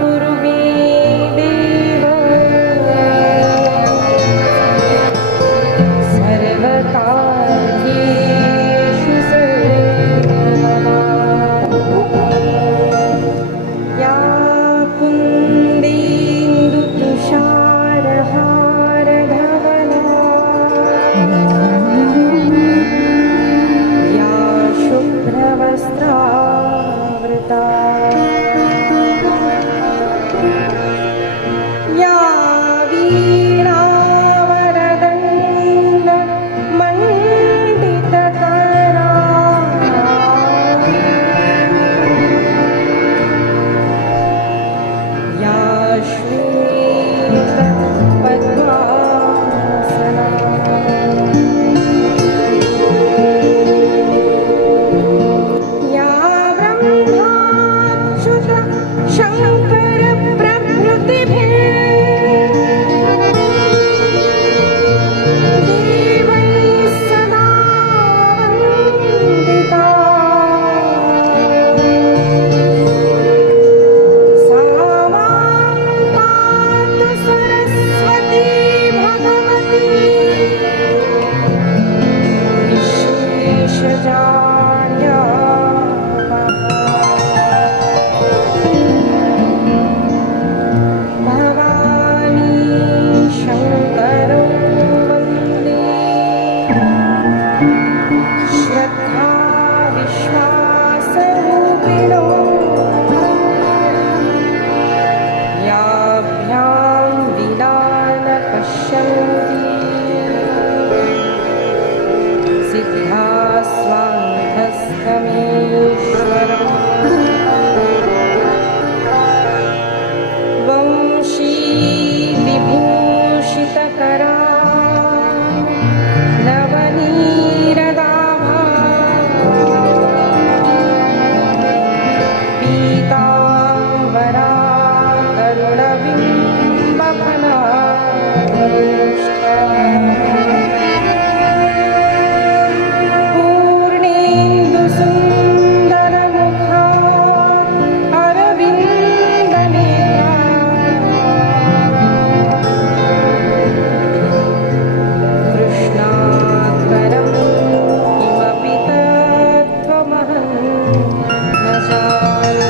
कुरु मे देव सर्वकार्येषु सर्वदा। या कुन्देन्दुतुषारहारधवला या शुभ्रवस्त्रावृता या वीणावरदण्डमण्डितकरा या श्वेतपद्मासना या ब्रह्माच्युत शङ्करप्रभृतिभिः देवैः सदा वन्दिता सा मां पातु सरस्वती भगवती भवानी शङ्करो वन्दे श्रद्धा विश्वासरूपिणो याभ्यां विना न पश्यन्ति सिद्धा स्वाङ्गस्तमेश्वरम् वंशी विभूषितकरा नवनीरदाभा पीताम्बरा करुणबिम्बफलाधृष्टा पूर्णेन्दुसुन्दरमुखा अरविन्दनेत्रा कृष्णात्परं किमपि तत्त्वमहं न जाने।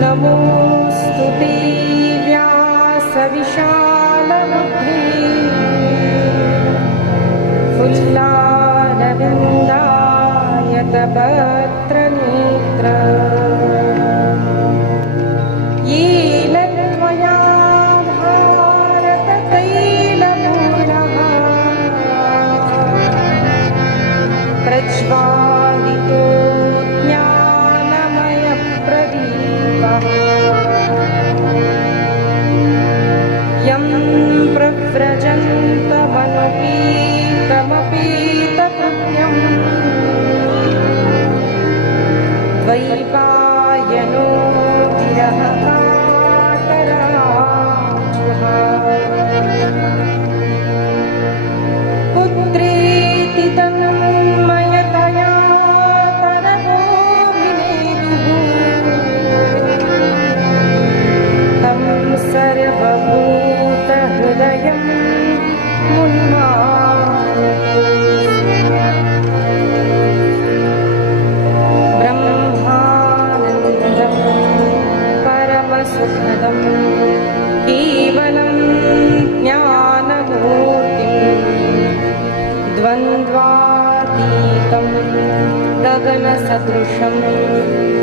नमोऽस्तु ते व्यासविशालबुद्धे फुल्लारविन्दायतपत्रनेत्र येन त्वया भारततैलपूर्णः प्रज्वालितो ज्ञानमयप्रदीपः यं प्रव्रजन्तमनुपीतमपीतकृत्यम् द्वैपायनो विरहकातराजुः पुत्रेति तन्मयतया तरवोऽभिनेदुः तं सर्वभूतहृदयं ब्रह्मानन्दं परमसुखदं केवलं ज्ञानमूर्तिं द्वन्द्वातीतं गगनसदृशं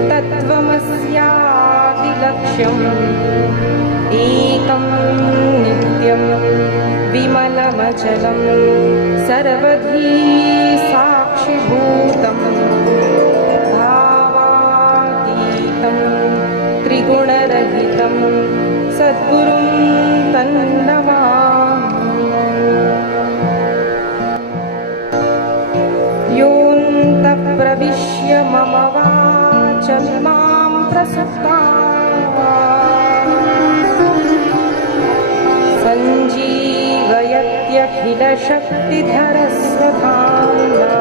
तत्त्वमस्यादिलक्ष्यम् एकं नित्यं विमलमचलं सर्वधी साक्षिभूतं भावातीतं त्रिगुणरहितं सद्गुरुं तन्नमामि। योऽन्तः प्रविश्य मम वाचमिमां प्रसुप्तां सञ्जीवयत्यखिलशक्तिधरस्वधाम्ना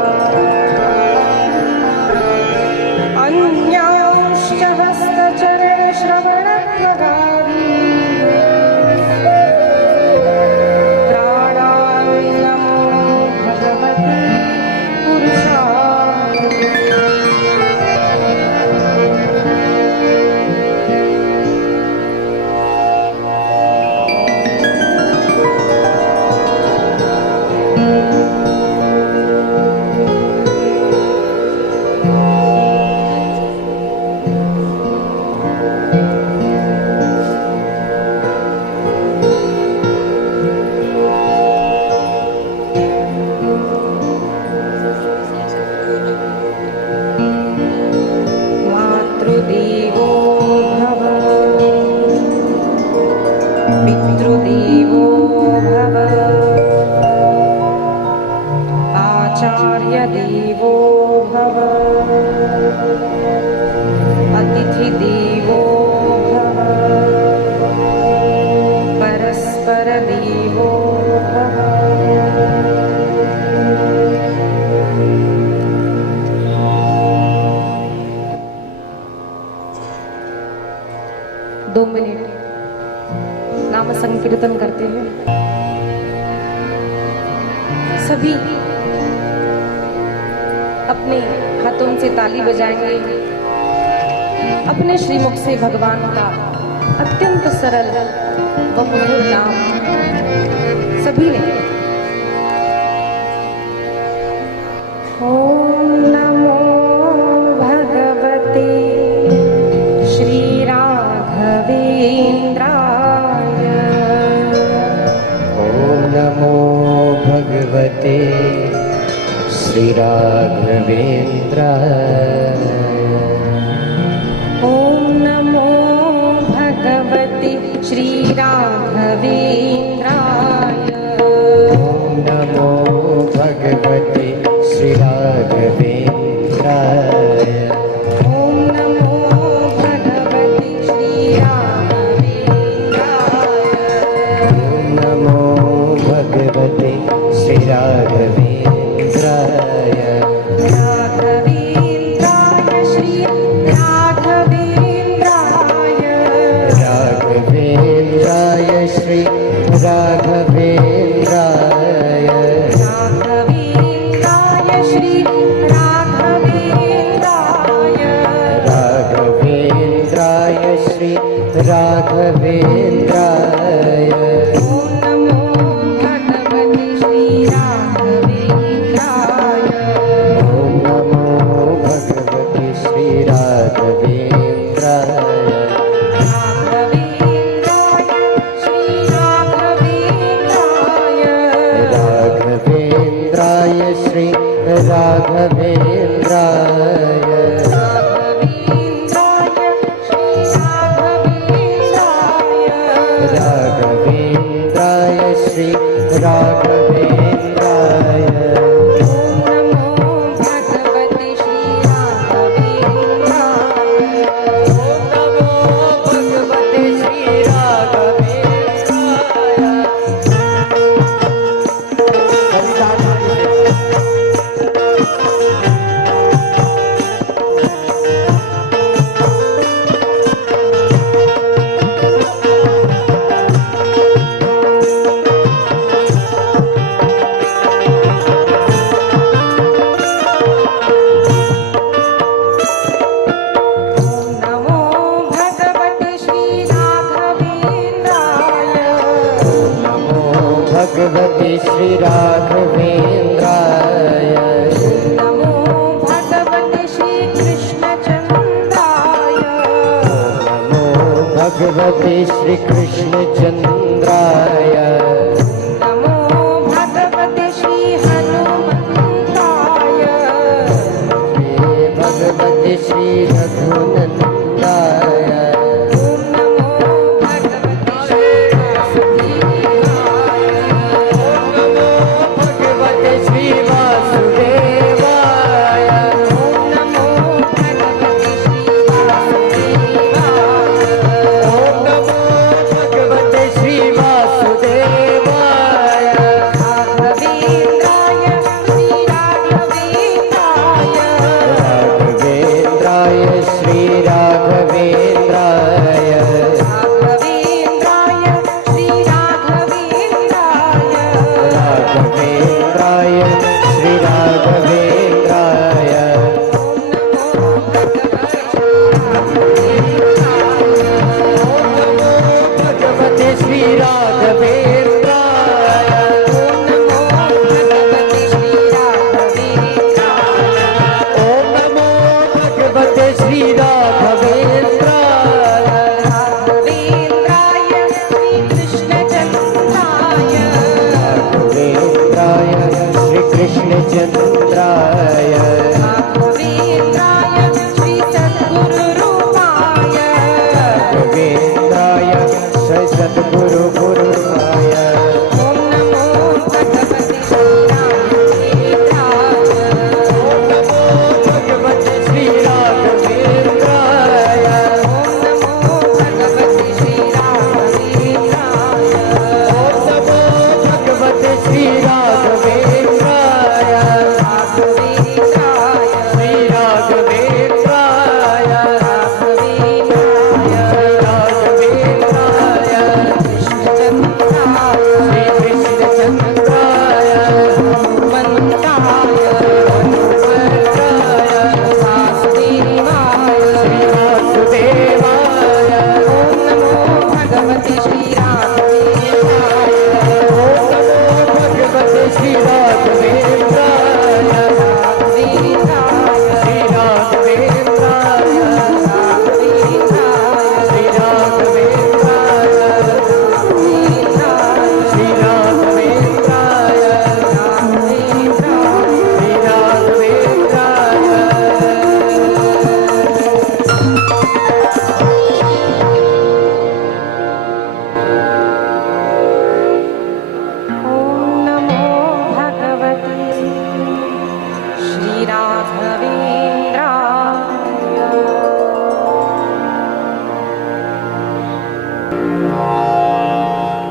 आचार्यदेवो भव अतिथिदेवो भव परस्परदेवो भव। दो मिनट नाम संकीर्तन करते हैं सभी अपने हाथों से ताली बजाएंगे। अपने श्रीमुख से भगवान का अत्यंत सरल व मधुर नाम सभी ने ओम नमो भगवते श्री राघवेंद्राय। ओम नमो भगवते श्री राघवेंद्राय। ओम नमो भगवते श्री राघवेंद्राय। ओम नमो भगवते श्री राघवेंद्राय। ओम नमो भगवते श्री राघवेंद्राय। ओम नमो भगवते श्री राघवेंद्राय। राघवेंद्राय श्री राघवेंद्राय। राघवेंद्राय श्री राघवेंद्राय। राघवेंद्राय श्री राघवेंद्राय। राघवेंद्राय श्री राघवेंद्राय। ओम नमो भगवते श्री राघवेंद्राय। ओम नमो भगवते श्री राघवेंद्राय। राघवेंद्राय श्री राघवेंद्राय। राघवेंद्राय श्री राघवेंद्राय। राघवेंद्राय श्री राघवेंद्राय। ओम नमो भगवते श्री राघवेंद्राय। ओम नमो भगवते श्री ओम नमो भगवते श्री राघवेंद्राय। नमो भगवते श्री राघवेंद्राय। नमो भगवते श्री कृष्णचंद्राय। नमो भगवते श्री कृष्णचंद्राय। नमो भगवते श्री हनुमंताय। भगवते श्री रघुनंदाय। ओम नमो भगवते श्री वासुदेवाय। नमो भगवते श्री वासुदेवाय। ओम नमो भगवते श्री वासुदेवाय। ओम नमो भगवते श्री वासुदेवाय। राघवेंद्राय श्री राघवेंद्राय। राघवेंद्राय श्री राघवेंद्राय। राघवेंद्राय श्री राघवेंद्राय। राघवेंद्राय श्री राघवेंद्राय। ओम नमो भगवते श्री राघवेंद्राय। ओम नमो भगवते श्री राघवेंद्राय। ओम नमो भगवते श्री राघवेंद्राय। राघवेंद्राय श्री कृष्णचंद्राय। राघवेंद्राय श्री कृष्णचंद्राय। राघवेंद्राय श्री सद्गुरुरूपाय। राघवेंद्राय श्री सद्गुरुरूपाय। ओम नमो भगवते श्री राघवेंद्राय।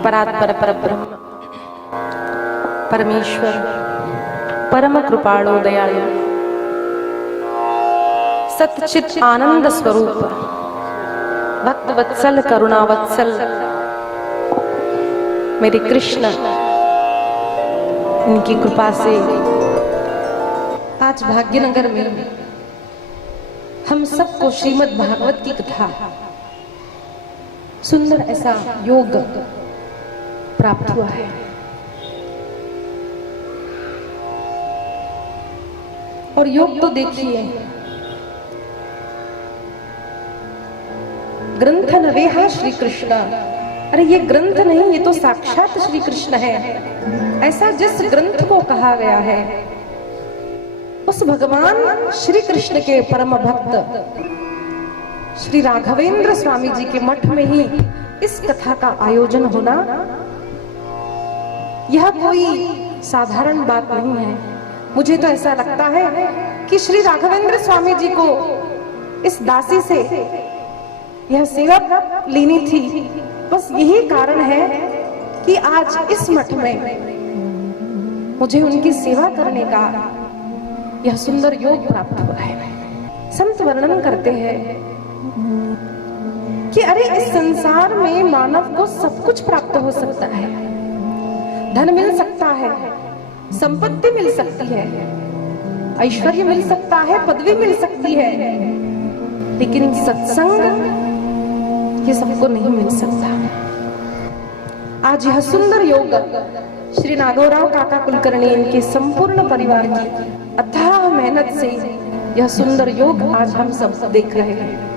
परात्पर परब्रह्म परमेश्वर परम कृपाळु दयालु सच्चित आनंद स्वरूप भक्त वत्सल करुणा वत्सल मेरे कृष्ण, इनकी कृपा से आज भाग्यनगर में हम सबको श्रीमद् भागवत की कथा सुंदर ऐसा योग प्राप्त हुआ है। और योग तो देखिए, ग्रंथ नवेहा श्री कृष्ण, अरे ये ग्रंथ नहीं, ये तो साक्षात श्री कृष्ण है। ऐसा जिस ग्रंथ को कहा गया है उस भगवान श्री कृष्ण के परम भक्त श्री राघवेंद्र स्वामी जी के मठ में ही इस कथा का आयोजन होना, यह कोई साधारण बात नहीं है। मुझे तो ऐसा लगता है कि श्री राघवेंद्र स्वामी जी को इस दासी से यह सेवा लेनी थी। बस यही कारण है कि आज इस मठ में मुझे उनकी सेवा करने का यह सुंदर योग प्राप्त हुआ है। संत वर्णन करते हैं कि अरे इस संसार में मानव को सब कुछ प्राप्त हो सकता है, धन मिल सकता है, संपत्ति मिल सकती है, ऐश्वर्य मिल सकता है, पदवी मिल सकती है, लेकिन सत्संग ये सबको नहीं मिल सकता। आज यह सुंदर योग श्री नागौराव काका कुलकर्णी इनके संपूर्ण परिवार की अथाह मेहनत से यह सुंदर योग आज हम सब देख रहे हैं।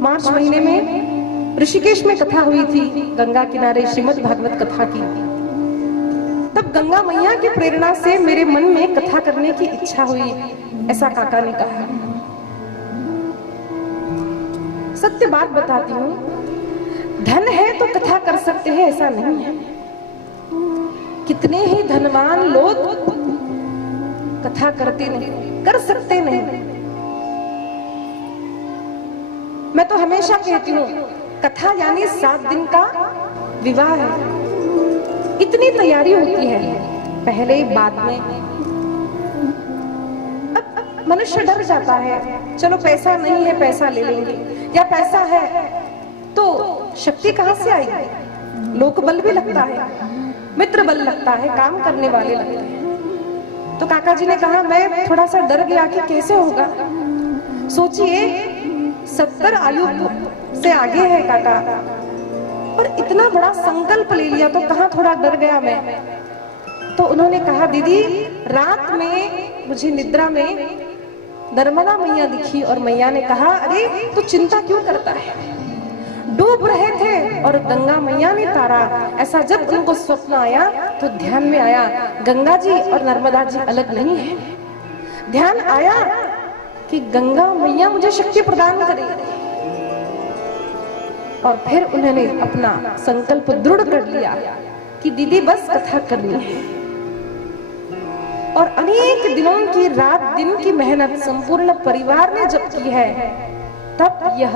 मार्च महीने में ऋषिकेश में कथा हुई थी गंगा किनारे श्रीमद् भागवत कथा की। तब गंगा मैया की प्रेरणा से मेरे मन में कथा करने की इच्छा हुई, ऐसा काका ने कहा। सत्य बात बताती हूँ, धन है तो कथा कर सकते हैं ऐसा नहीं है। कितने ही धनवान लोग कथा करते नहीं, कर सकते नहीं। मैं तो हमेशा कहती हूँ कथा यानी 7 दिन का विवाह है। इतनी तैयारी होती है, पहले बाद में। अब मनुष्य डर जाता है, चलो पैसा नहीं है पैसा ले लेंगे, या पैसा है तो शक्ति कहां से आएगी। लोक बल भी लगता है, मित्र बल लगता है, काम करने वाले लगते हैं। तो काका जी ने कहा, मैं थोड़ा सा डर गया कि कैसे होगा। सोचिए 70 आयु से आगे है काका, और इतना बड़ा संकल्प ले लिया, तो कहां थोड़ा डर गया मैं। तो उन्होंने कहा, दीदी रात में मुझे निद्रा में नर्मदा मैया दिखी और मैया ने कहा, अरे तू चिंता क्यों करता है। डूब रहे थे और गंगा मैया ने तारा। ऐसा जब उनको स्वप्न आया तो ध्यान में आया गंगा जी और नर्मदा जी अलग नहीं है। ध्यान आया कि गंगा मैया मुझे शक्ति प्रदान करेगी। और फिर उन्होंने अपना संकल्प दृढ़ कर लिया कि दीदी बस कथा करनी है। और अनेक दिनों की रात दिन की मेहनत संपूर्ण परिवार ने जब की है, तब यह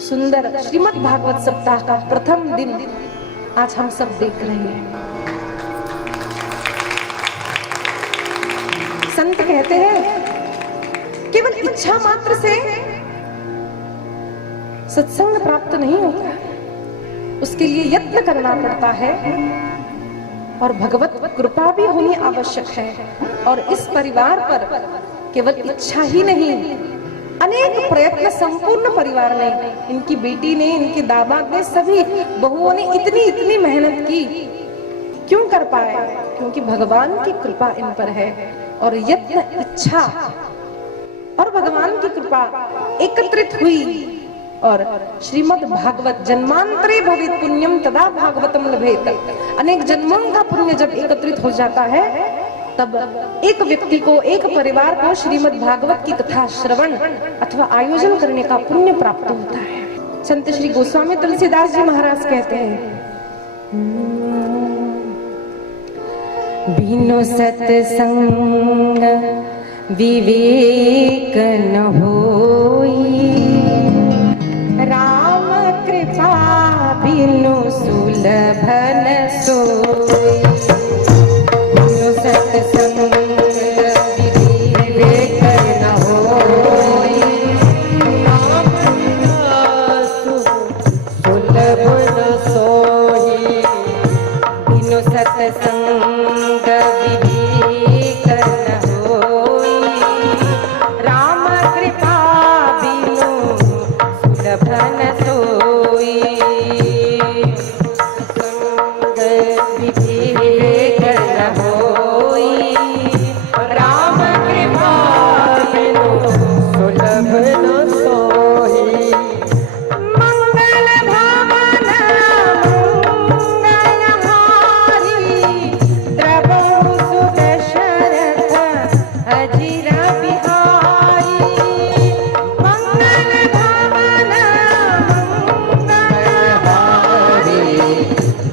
सुंदर श्रीमद् भागवत सप्ताह का प्रथम दिन आज हम सब देख रहे हैं। संत कहते हैं केवल इच्छा मात्र से सत्संग प्राप्त नहीं होता, उसके लिए यत्न करना पड़ता है और भगवत कृपा भी होनी आवश्यक है। और इस परिवार पर केवल इच्छा ही नहीं, अनेक प्रयत्न संपूर्ण परिवार ने, इनकी बेटी ने, इनके दामाद ने, सभी बहुओं ने इतनी मेहनत की। क्यों कर पाए? क्योंकि भगवान की कृपा इन पर है और यत्न इच्छा और भगवान की कृपा एकत्रित हुई और श्रीमद् भागवत जन्मांतरे भवेत् पुण्यम तदा भागवतम लभेत। अनेक जन्मों का पुण्य जब एकत्रित हो जाता है तब एक व्यक्ति को, एक परिवार को श्रीमद् भागवत की कथा श्रवण अथवा आयोजन करने का पुण्य प्राप्त होता है। संत श्री गोस्वामी तुलसीदास जी महाराज कहते हैं, बिनु सत्संग विवेक न होई, राम कृपा सत्संग विवेक न होई, राम कृपा बिनु सुलभ न सोई। सत्संग विवेक न होई, राम कृपा बिनु सुलभ न सोई। मंगल भवन मंगलहारी, द्रवहु सुदशरथ अजिर बिहारी। मंगल भवन मंगलहारी,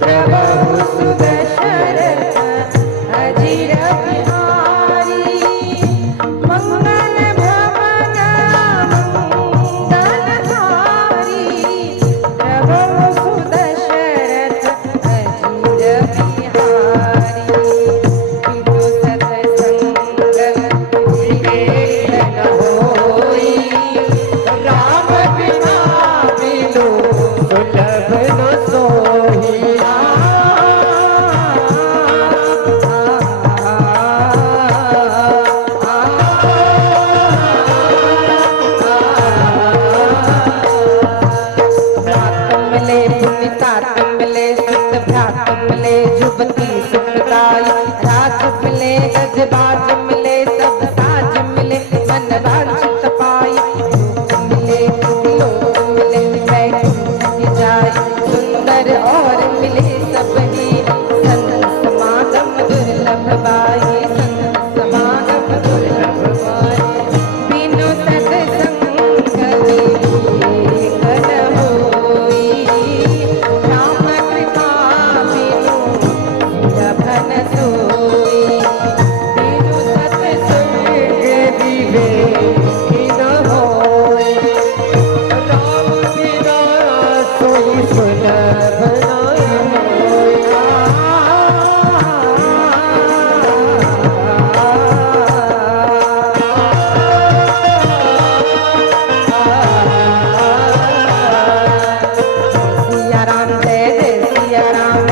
द्रवहु सुदशरथ अजिर बिहारी। मंगल भवन मंगलहारी, द्रवहु सुदशरथ अजिर बिहारी। बिनु सत्संग विवेक न होई, राम बिना बिनु सुलभ न सोई। मिले पुनितात मिले सुत भ्रात मिले जुबती सुखदाई। राज मिले गजबाज मिले सब साज मिले मन वांछित पाई। लोक मिले लोक मिले वैकुंठ जाय, सुंदर और मिले सबही। संत समागम दुर्लभ बाई, संत समागम दुर्लभ बाई। बिनु सत्संग विवेक न होई, राम कृपा बिनु सुलभ न सोई। बिनु सत्संग विवेक न होई, राम बिना सोई सुलभ न सिया राम जय जय सिया राम,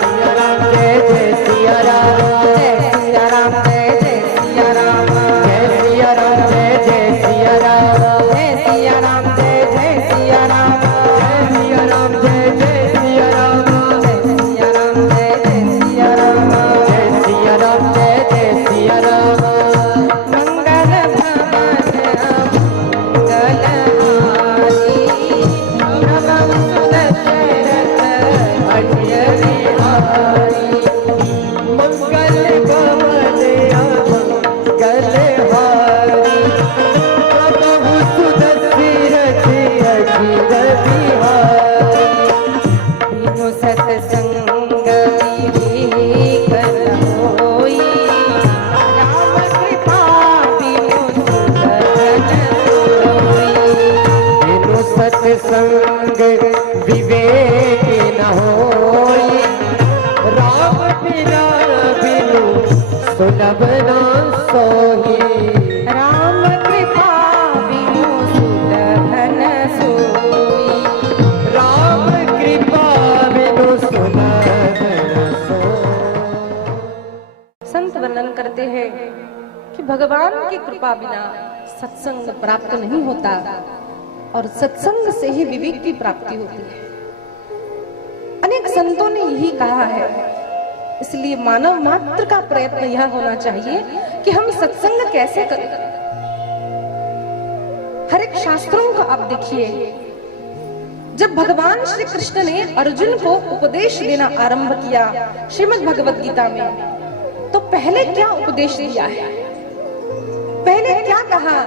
सिया राम जय जय सिया राम, जय सिया राम जय जय सिया राम, जय सिया राम जय जय सिया राम, जय सिया राम जय जय सिया राम, जय सिया राम जय जय सिया राम, जय सिया राम जय जय सिया राम। जय सिया राम जय जय सिया राम। मंगल भवन मंगलहारी, द्रवहु सुदशरथ अजिर बिहारी। मंगल भवन मंगलहारी, प्रभु सुदशरथ अजिर बिहारी। बिनु सत्संग विवेक न होई, राम कृपा बिनु सुलभ न सोई। बिनु सत्संग विवेक न होई, राम बिना बिनु सुलभ न सोई। राम कृपा बिनु सुलभ न सोई। राम कृपा बिनु सुलभ न सोई। संत वर्णन करते हैं कि भगवान की कृपा बिना सत्संग प्राप्त नहीं होता और सत्संग से ही विवेक की प्राप्ति होती है। अनेक संतों ने यही कहा है, इसलिए मानव मात्र का प्रयत्न यह होना चाहिए कि हम सत्संग कैसे करें। हर एक शास्त्रों को आप देखिए, जब भगवान श्री कृष्ण ने अर्जुन को उपदेश देना आरंभ किया श्रीमद् भगवत गीता में, तो पहले क्या उपदेश दिया है? पहले क्या कहा?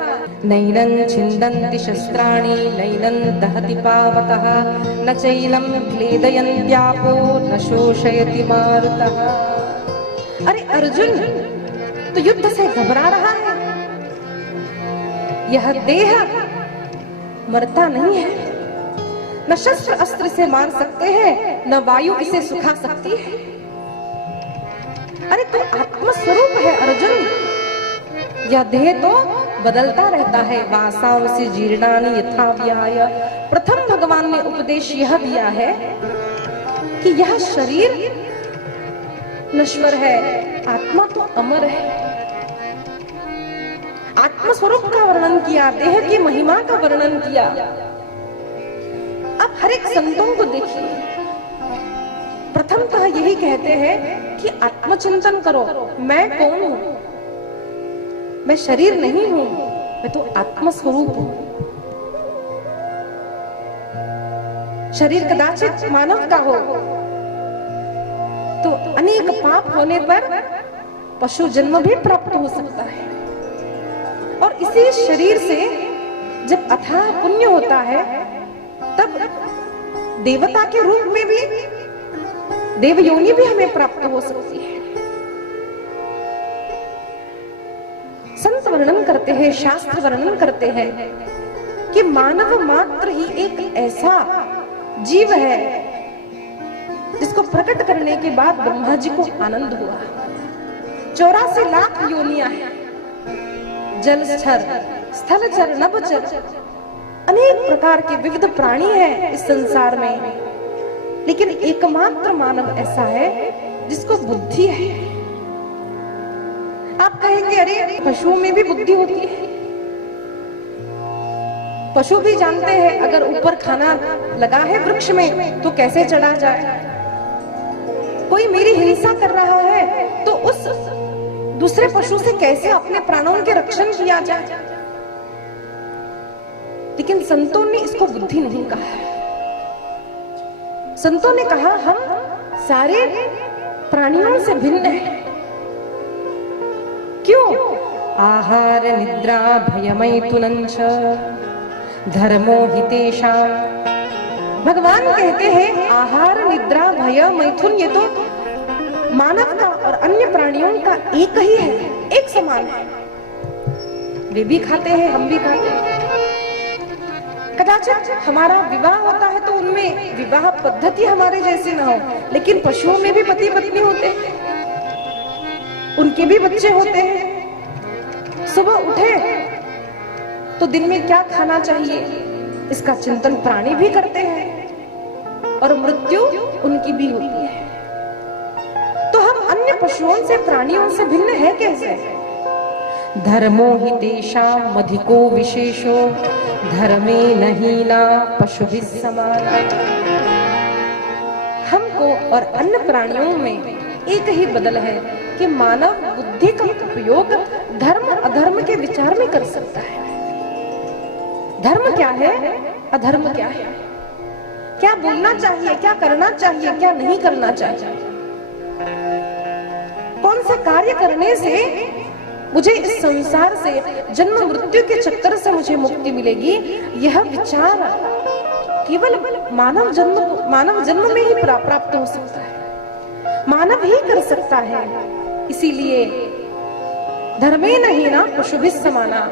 नैनं छिन्दन्ति शस्त्राणि नैनं दहति पावकः, न चैलं क्लेदयन्त्यापो न शोषयति मारुतः। अरे अर्जुन, तो युद्ध से घबरा रहा है। यह देह मरता नहीं है, न शस्त्र अस्त्र से मार सकते हैं, न वायु इसे सुखा सकती है। अरे तू आत्मस्वरूप है अर्जुन, यह देह तो बदलता रहता है। वासांसि जीर्णानि यथा व्याय। प्रथम भगवान ने उपदेश यह दिया है कि यह शरीर नश्वर है, आत्मा तो अमर है। आत्म स्वरूप का वर्णन किया, देह की महिमा का वर्णन किया। अब हर एक संतों को देखिए, प्रथमतः यही कहते हैं कि आत्मचिंतन करो। मैं कौन हूं? मैं शरीर नहीं हूं, मैं तो आत्म स्वरूप हूं। शरीर कदाचित मानव का हो तो अनेक पाप होने पर पशु जन्म भी प्राप्त हो सकता है, और इसी शरीर से जब अथाह पुण्य होता है तब देवता के रूप में भी देव योनि भी हमें प्राप्त हो सकती है। संत वर्णन करते हैं, शास्त्र वर्णन करते हैं कि मानव मात्र ही एक ऐसा जीव है जिसको प्रकट करने के बाद ब्रह्मा जी को आनंद हुआ। 84 लाख योनियां हैं, जलचर, स्थलचर, नभचर, अनेक प्रकार के विविध प्राणी हैं इस संसार में, लेकिन एकमात्र मानव ऐसा है जिसको बुद्धि है। आप कहेंगे अरे पशुओं में भी बुद्धि होती है। पशु भी जानते हैं अगर ऊपर खाना लगा है वृक्ष में तो कैसे चढ़ा जाए। कोई मेरी हिंसा कर रहा है तो उस दूसरे पशु से कैसे अपने प्राणों के रक्षण किया जाए। लेकिन संतों ने इसको बुद्धि नहीं कहा। संतों ने कहा हम सारे प्राणियों से भिन्न हैं। क्यों? आहार निद्रा भयमैथुनञ्च धर्मो हितेषां। भगवान कहते हैं आहार निद्रा भय मैथुन ये तो मानव का और अन्य प्राणियों का एक ही है, एक समान है। वे भी खाते हैं, हम भी खाते हैं। कदाचित हमारा विवाह होता है तो उनमें विवाह पद्धति हमारे जैसी ना हो, लेकिन पशुओं में भी पति पत्नी होते हैं, उनके भी बच्चे होते हैं। सुबह उठे तो दिन में क्या खाना चाहिए इसका चिंतन प्राणी भी करते हैं, और मृत्यु उनकी भी होती है। तो हम अन्य पशुओं से, प्राणियों से भिन्न है कैसे? धर्मो हि तेषाम् अधिको विशेषो धर्मे नहीना पशुभिः समाना। हमको और अन्य प्राणियों में एक ही बदल है कि मानव बुद्धि का उपयोग धर्म अधर्म के विचार में कर सकता है। धर्म क्या है, अधर्म क्या है, क्या बोलना चाहिए, क्या करना चाहिए, क्या नहीं करना चाहिए, कौन से कार्य करने से मुझे इस संसार से, जन्म मृत्यु के चक्कर से मुझे मुक्ति मिलेगी, यह विचार केवल मानव जन्म में ही प्राप्त हो सकता है, मानव ही कर सकता है। इसीलिए धर्मे नहीं ना पशुभिः समाना।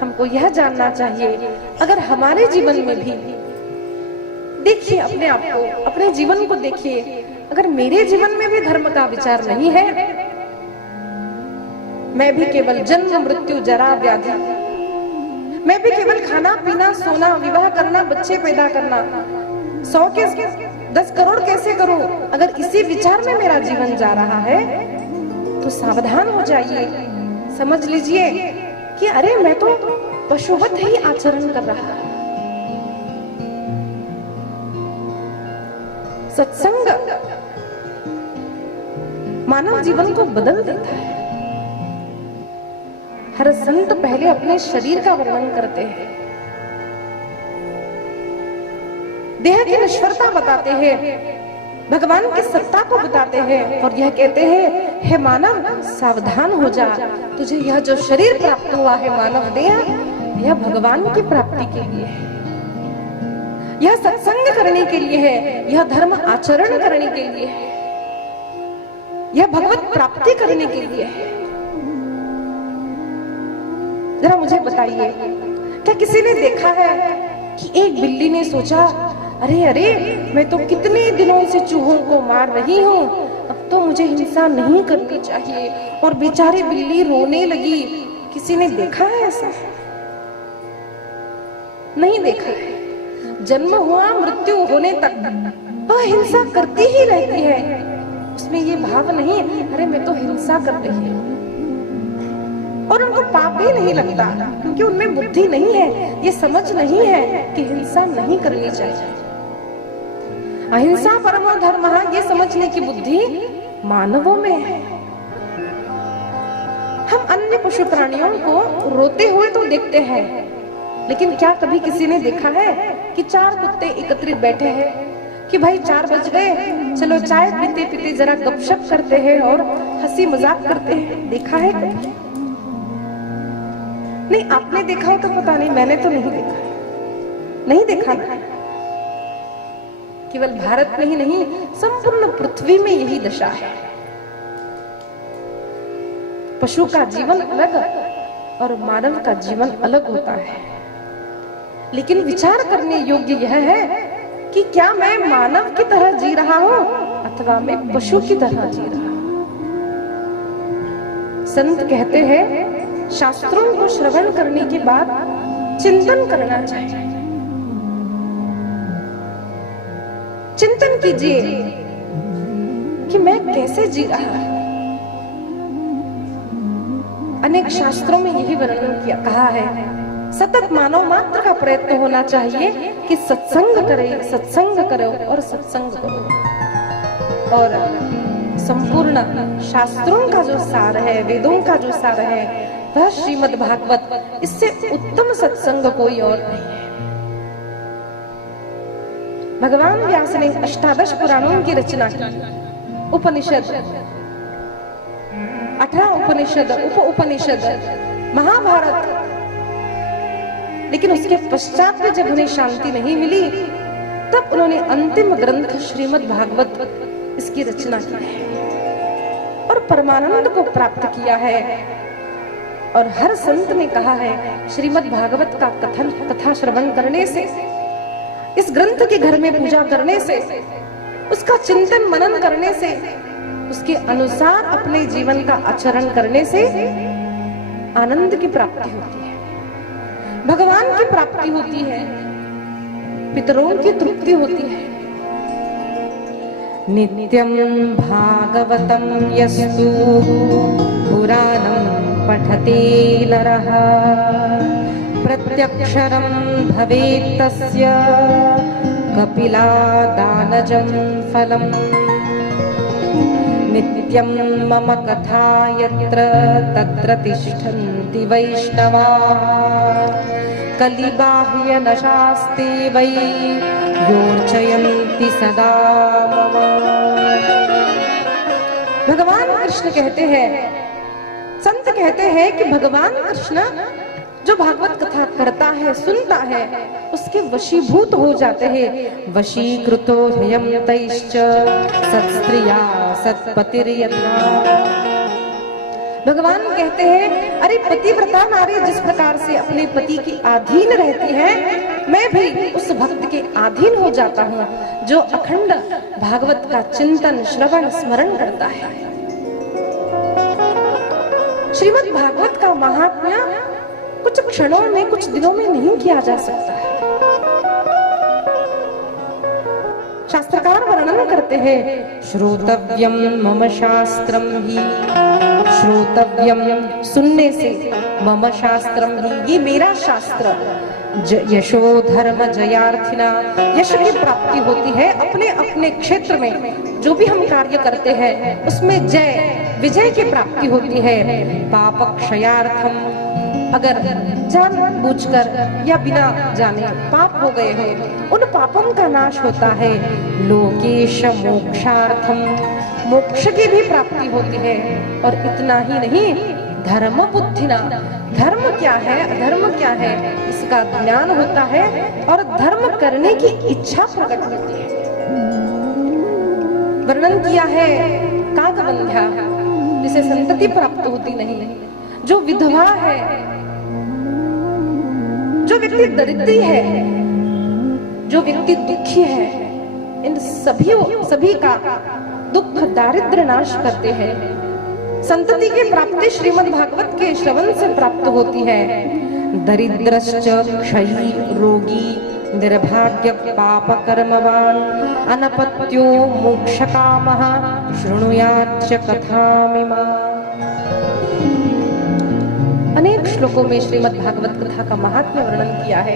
हमको यह जानना चाहिए, अगर हमारे जीवन में भी देखिए, अपने आप को, अपने जीवन को देखिए, अगर मेरे जीवन में भी धर्म का विचार नहीं है, मैं भी केवल जन्म मृत्यु जरा व्याधि, मैं भी केवल खाना पीना सोना विवाह करना बच्चे पैदा करना 100 के 10 करोड़ कैसे करूं, अगर इसी विचार में मेरा जीवन जा रहा है तो सावधान हो जाइए। समझ लीजिए कि अरे मैं तो पशुवत ही आचरण कर रहा हूं। सत्संग मानव जीवन को बदल देता है। हर संत पहले अपने शरीर का वर्णन करते हैं, देह की नश्वरता बताते हैं, भगवान की सत्ता को बताते हैं, और यह कहते हैं हे मानव सावधान हो जा, तुझे यह जो शरीर प्राप्त हुआ है मानव देह, यह भगवान की प्राप्ति के लिए है, यह सत्संग करने के लिए है, यह धर्म आचरण करने के लिए है, यह भगवत प्राप्ति करने के लिए है। जरा मुझे बताइए, क्या किसी ने देखा है कि एक बिल्ली ने सोचा अरे अरे मैं तो कितने दिनों से चूहों को मार रही हूँ, अब तो मुझे हिंसा नहीं करनी चाहिए, और बेचारी बिल्ली रोने लगी। किसी ने देखा है ऐसा? नहीं देखा है। जन्म हुआ मृत्यु होने तक वह हिंसा करती ही रहती है, उसमें ये भाव नहीं अरे मैं तो हिंसा कर रही हूँ, और उनको पाप भी नहीं लगता क्योंकि उनमें बुद्धि नहीं है, ये समझ नहीं है कि हिंसा नहीं करनी चाहिए। अहिंसा परमो धर्मः, ये समझने की बुद्धि मानवों में है। हम अन्य पशु प्राणियों को रोते हुए तो देखते हैं, लेकिन क्या कभी किसी ने देखा है कि 4 कुत्ते एकत्रित बैठे हैं कि भाई 4 बज गए, चलो चाय पीते पीते जरा गपशप करते हैं और हंसी मजाक करते हैं? देखा है कभी? नहीं, आपने देखा हो तो पता नहीं, मैंने तो नहीं देखा, नहीं देखा ना। केवल भारत में ही नहीं, संपूर्ण पृथ्वी में यही दशा है। पशु का जीवन अलग और मानव का जीवन अलग होता है, लेकिन विचार करने योग्य यह है कि क्या मैं मानव की तरह जी रहा हूं अथवा मैं पशु की तरह जी रहा हूं। संत कहते हैं शास्त्रों को श्रवण करने के बाद चिंतन करना चाहिए। चिंतन कीजिए कि मैं कैसे जी रहा हूं। अनेक शास्त्रों में यही वर्णन किया कहा है, सतत मानव मात्र का प्रयत्न होना चाहिए कि सत्संग करो और सत्संग करो। और संपूर्ण शास्त्रों का जो सार है, वेदों का जो सार है, वह श्रीमद् भागवत, इससे उत्तम सत्संग कोई और नहीं है। भगवान व्यास ने 18 पुराणों की रचना की, उपनिषद, 18 उपनिषद, उप उपनिषद, महाभारत, लेकिन उसके पश्चात में जब उन्हें शांति नहीं मिली तब उन्होंने अंतिम ग्रंथ श्रीमद् भागवत इसकी रचना की है और परमानंद को प्राप्त किया है। और हर संत ने कहा है श्रीमद् भागवत का कथा श्रवण करने से, इस ग्रंथ के घर में पूजा करने से, उसका चिंतन मनन करने से, उसके अनुसार अपने जीवन का आचरण करने से आनंद की प्राप्ति होती है, भगवान की प्राप्ति होती है, पितरों की तृप्ति होती है। नित्यं भागवतं यस्तु पुराणं पठते नरः प्रत्यक्षरं भवेत् तस्य कपिलादानजं फलम्। नित्यं मम कथा यत्र तत्र तिष्ठन्ति वैष्णवाः कलिबाह्य नशास्ते वै योर्चयन्ति सदा मम। भगवान कृष्ण कहते हैं, संत कहते हैं कि भगवान कृष्ण जो भागवत कथा करता है, सुनता है, उसके वशीभूत हो जाते हैं। वशीकृतो ह्ययं तैश्च सत्स्त्रिया सत्पतिर्यथा। भगवान कहते हैं अरे पतिव्रता नारी जिस प्रकार से अपने पति की अधीन रहती है, मैं भी उस भक्त के अधीन हो जाता हूँ जो अखंड भागवत का चिंतन श्रवण स्मरण करता है। श्रीमद् भागवत का महात्म्य कुछ क्षणों में, कुछ दिनों में नहीं किया जा सकता है। शास्त्रकार वर्णन करते हैं श्रोतव्यम मम शास्त्रम ही, श्रोतव्यम सुनने से, मम शास्त्रम ही ये मेरा शास्त्र, यशो धर्म जयार्थिना यश की प्राप्ति होती है। अपने अपने क्षेत्र में जो भी हम कार्य करते हैं उसमें जय विजय की प्राप्ति होती है। पाप क्षयार्थम, अगर जान बूझकर या बिना जाने पाप हो गए हैं उन पापों का नाश होता है। लोकेश मोक्षार्थम, मोक्ष की भी प्राप्ति होती है। और इतना ही नहीं, धर्म बुद्धिना, धर्म क्या है अधर्म क्या है इसका ज्ञान होता है और धर्म करने की इच्छा प्रकट होती है। वर्णन किया है काकबंध्या, जिसे संतति प्राप्त होती नहीं, जो विधवा है, जो व्यक्ति दरिद्री है, जो व्यक्ति दुखी है, इन सभी का दुख दारिद्र्य नाश करते हैं। संतति की प्राप्ति श्रीमद् भागवत के श्रवण से प्राप्त होती है। दरिद्रश्च क्षयी रोगी निर्भाग्य पाप कर्मवान अनपत्यो मोक्षकामः शृणुयाच्च कथामिमाम्। अनेक श्लोकों में श्रीमद् भागवत कथा का महात्म्य वर्णन किया है।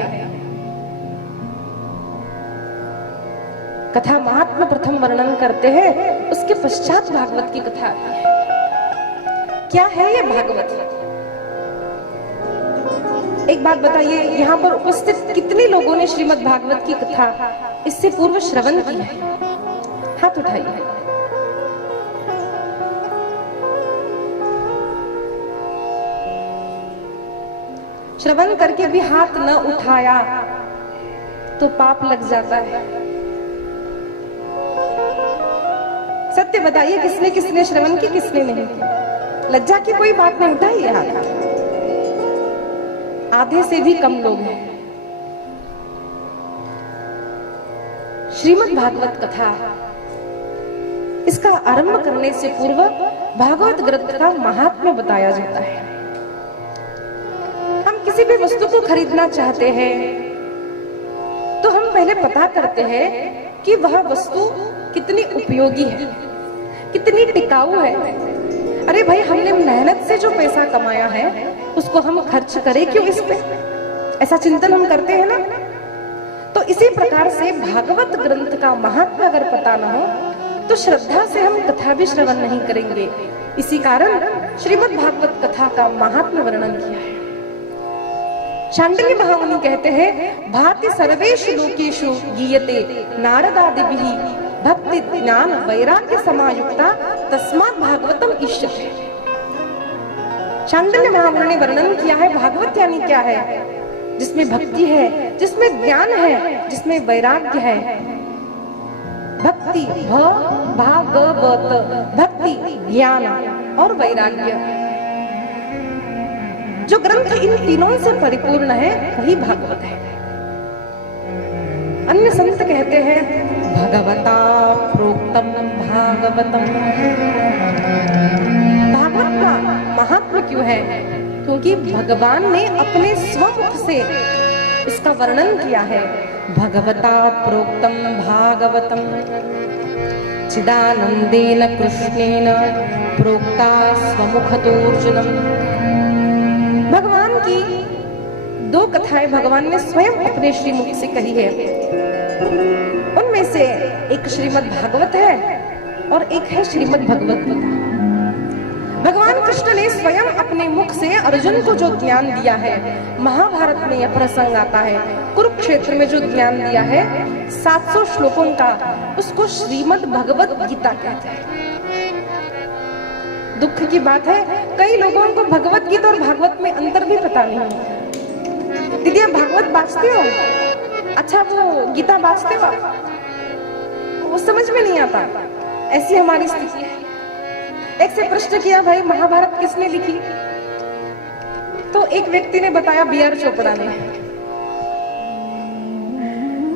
कथा महात्म्य प्रथम वर्णन करते हैं, उसके पश्चात भागवत की कथा आती है। क्या है ये भागवत? एक बात बताइए, यहाँ पर उपस्थित कितने लोगों ने श्रीमद् भागवत की कथा इससे पूर्व श्रवण की है? हाथ उठाइए। श्रवण करके भी हाथ न उठाया तो पाप लग जाता है। सत्य बताइए, किसने किसने श्रवण की, किसने नहीं की? लज्जा की कोई बात नहीं, उठाइए हाथ। आधे से भी कम लोग हैं। श्रीमद् भागवत कथा, इसका आरंभ करने से पूर्व भागवत ग्रंथ का महात्म्य बताया जाता है। हम किसी भी वस्तु को खरीदना चाहते हैं तो हम पहले पता करते हैं कि वह वस्तु कितनी उपयोगी है, कितनी टिकाऊ है। अरे भाई, हमने मेहनत से जो पैसा कमाया है उसको हम खर्च करें क्यों इस पे? ऐसा चिंतन हम करते हैं ना। तो इसी प्रकार से भागवत ग्रंथ का महात्म्य अगर पता न हो तो श्रद्धा से हम कथा भी श्रवण नहीं करेंगे। इसी कारण श्रीमद् भागवत कथा का महात्म्य वर्णन किया है। शांडिल्य महामुनि कहते हैं, भाति सर्वेषु लोकेषु गीयते नारदादिभिः भक्ति ज्ञान वैराग्य समायुक्ता तस्मात् भागवतम इष्यते। शांडिल्य महामुनि ने वर्णन किया है, भागवत यानी क्या है? जिसमें भक्ति है, जिसमें ज्ञान है, जिसमें वैराग्य है। भक्ति भागवत, भक्ति ज्ञान और वैराग्य, जो ग्रंथ इन तीनों से परिपूर्ण है वही भागवत है। अन्य संत कहते हैं, भगवता प्रोक्तम भागवतम। भागवत का महात्म्य क्यों है? क्योंकि भगवान ने अपने स्वमुख से इसका वर्णन किया है। भगवता प्रोक्तम भागवतम चिदानंदेन कृष्णेन प्रोक्ता स्वमुखतोऽर्जुनम्। भगवान की दो कथाएं भगवान ने स्वयं अपने श्रीमुख से कही है। उनमें से एक श्रीमद् भागवत है और एक है श्रीमद् भगवत गीता। भगवान कृष्ण ने स्वयं अपने मुख से अर्जुन को जो ज्ञान दिया है, महाभारत में यह प्रसंग आता है, कुरुक्षेत्र में जो ज्ञान दिया है 700 श्लोकों का, उसको श्रीमद् भगवत गीता कहते हैं। दुख की बात है, कई लोगों को भगवत गीता और भागवत में अंतर भी पता नहीं है। दीदी, आप भागवत बाँचते हो? अच्छा, वो गीता बाँचते हो? वो समझ में नहीं आता। ऐसी हमारी स्थिति है। एक से प्रश्न किया, भाई महाभारत किसने लिखी? तो एक व्यक्ति ने बताया, B.R. चोपड़ा ने।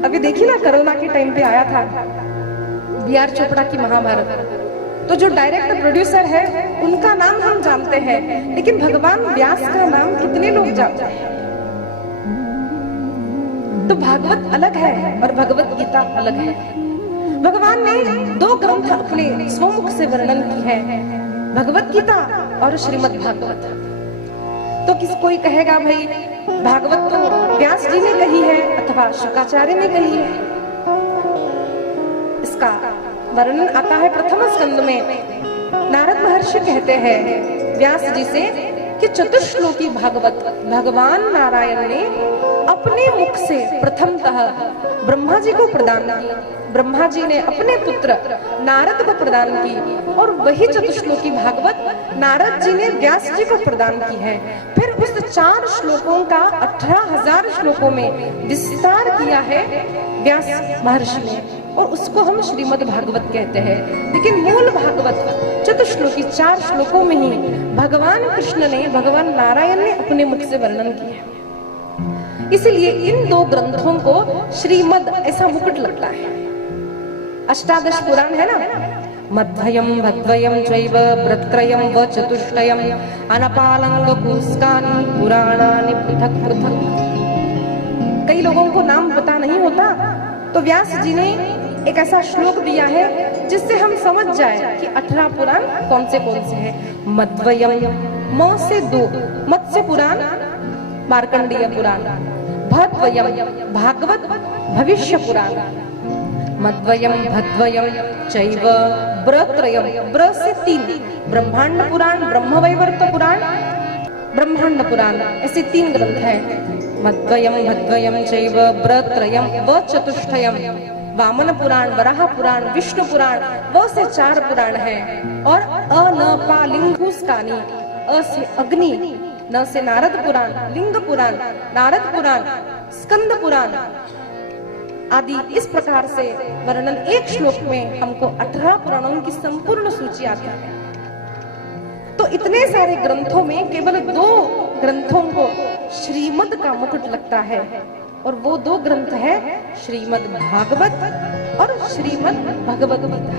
अभी देखिए ना, कोरोना के टाइम पे आया था B.R. चोपड़ा की महाभारत। तो जो डायरेक्टर प्रोड्यूसर है उनका नाम हम जानते हैं, लेकिन भगवान व्यास का नाम कितने लोग जानते हैं? तो भागवत अलग है और भगवत गीता अलग है। भगवान ने दो ग्रंथ अपने स्वमुख से वर्णन की है, भगवत गीता और श्रीमद् भागवत। तो कोई कहेगा, भाई भागवत तो व्यास जी ने कही है अथवा शुकाचार्य ने कही है। इसका वर्णन आता है प्रथम स्कंद में। नारद महर्षि कहते हैं व्यास जी से कि चतुश्लोकी भागवत भगवान नारायण ने अपने मुख से प्रथमतः ब्रह्मा जी को प्रदान की। ब्रह्मा जी ने अपने पुत्र नारद को प्रदान की और वही चतुश्लोकी भागवत नारद जी ने व्यास जी को प्रदान की है। फिर उस 4 श्लोकों का 18,000 श्लोकों में विस्तार किया है व्यास महर्षि ने, और उसको हम श्रीमद् भागवत कहते हैं। लेकिन मूल भागवत चतुश्लोकी 4 श्लोकों में ही भगवान कृष्ण ने, भगवान नारायण ने अपने मुख से वर्णन किया है। इसलिए इन दो ग्रंथों को श्रीमद् ऐसा मुकुट लगता है। अष्टादश पुराण है ना, मध्वयम भद्वयम चैव ब्रत्रयम व चतुष्टयम अनपालंग पुस्कानि पुराणानि पृथक पृथक। कई लोगों को नाम पता नहीं होता, तो व्यास जी ने एक ऐसा श्लोक दिया है जिससे हम समझ जाए कि 18 पुराण कौन से हैं। मध्वयम, म से 2, मत्स्य पुराण, मार्कंडेय पुराण। भद्वयम, भागवत भविष्य पुराण। मध्वयम, भद्वयम चैव ब्रत्रयम, ब्र से 3, ब्रह्मांड पुराण, ब्रह्मवैवर्त पुराण, ब्रह्मांड पुराण, ऐसे 3 ग्रंथ हैं। मध्वयम, भद्वयम चैव ब्रत्रयम, व चतुष्टयम, वामन पुराण, वराह पुराण, विष्णु पुराण, व से 4 पुराण हैं। और अ न पा लिंगुस्कानी, अ से अग्नि, न से नारद पुराण, लिंग पुराण, नारद पुराण, स्कंद पुराण आदि। इस प्रकार से वर्णन एक श्लोक में हमको 18 पुराणों की संपूर्ण सूची आती है। तो इतने सारे ग्रंथों में केवल 2 ग्रंथों को श्रीमद् का मुकुट लगता है, और वो 2 ग्रंथ है श्रीमद् भागवत और श्रीमद् भगवद गीता।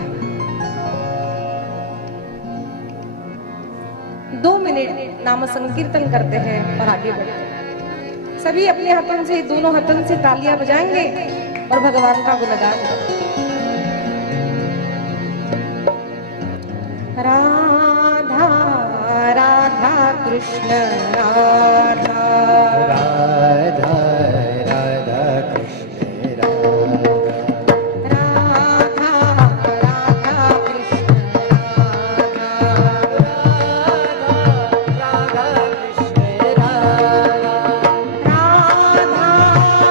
2 मिनट नाम संकीर्तन करते हैं और आगे बढ़ते हैं। सभी अपने हाथों से, दोनों हाथों से तालियां बजाएंगे और भगवान का गुणगान करेंगे। राधा राधा कृष्ण राधा, राधा राधा कृष्ण राधा, राधा राधा कृष्ण राधा, राधा कृष्ण राधा, राधा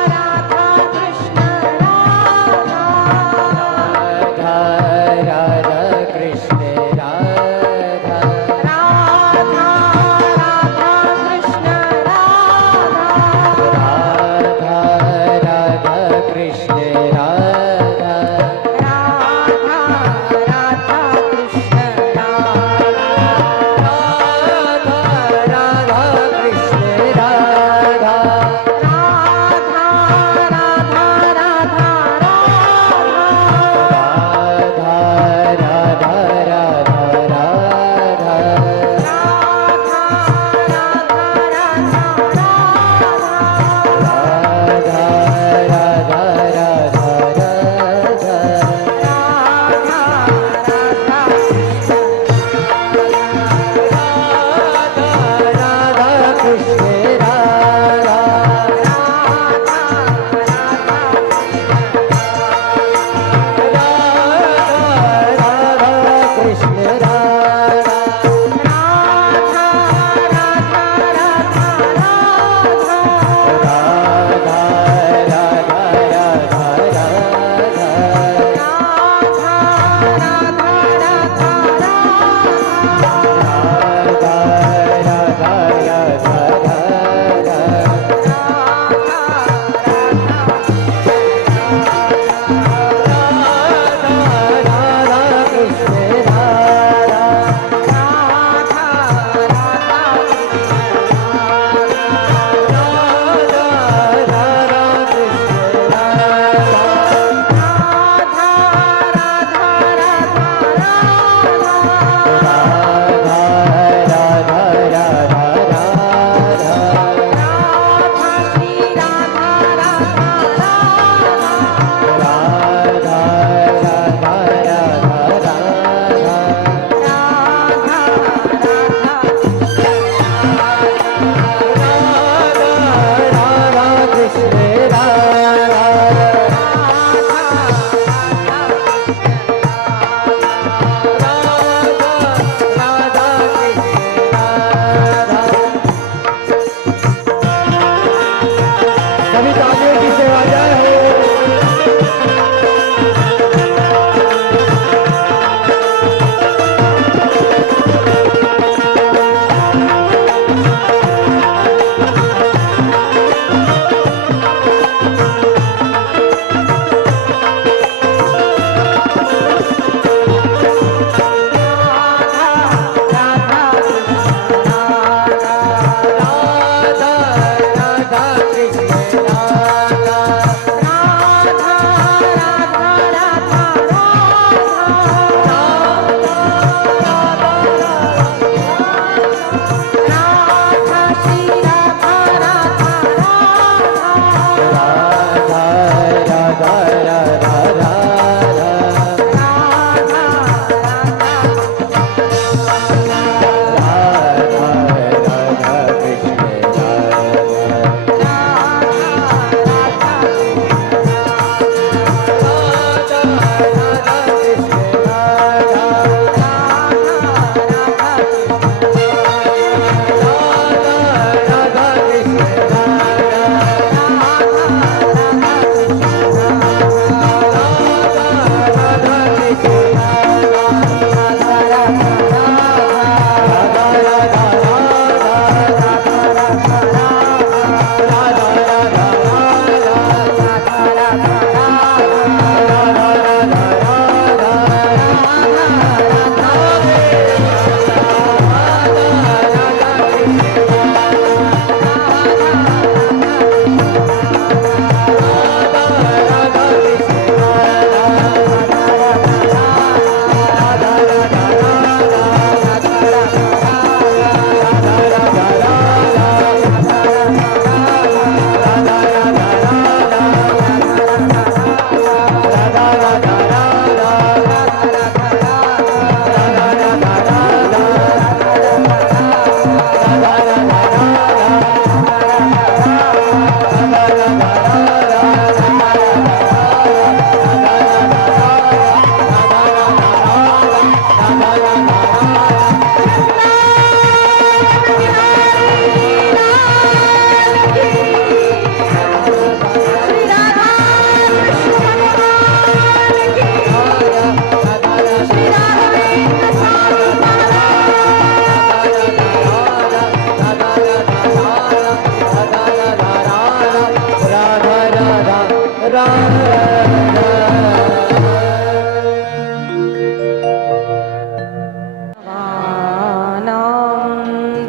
राधा कृष्ण राधा, राधा राधा कृष्ण राधा, राधा राधा कृष्ण राधा।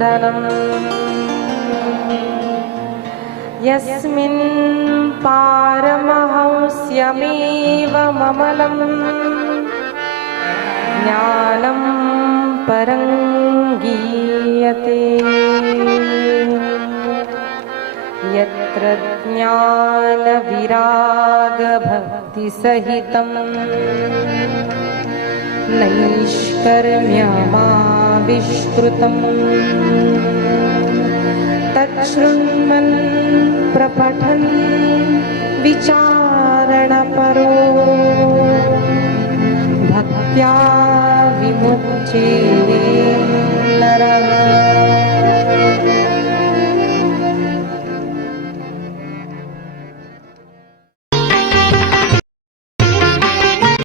चिन्तनम् यस्मिन् पारमहंस्यमेव ममलम् ज्ञानं परं गीयते यत्र ज्ञानविरागभक्तिसहितं नैष्कर्म्यमाविष्कृतम् तच्छृण्वन् प्रपठन् विचारणपरो भक्त्या विमुच्येत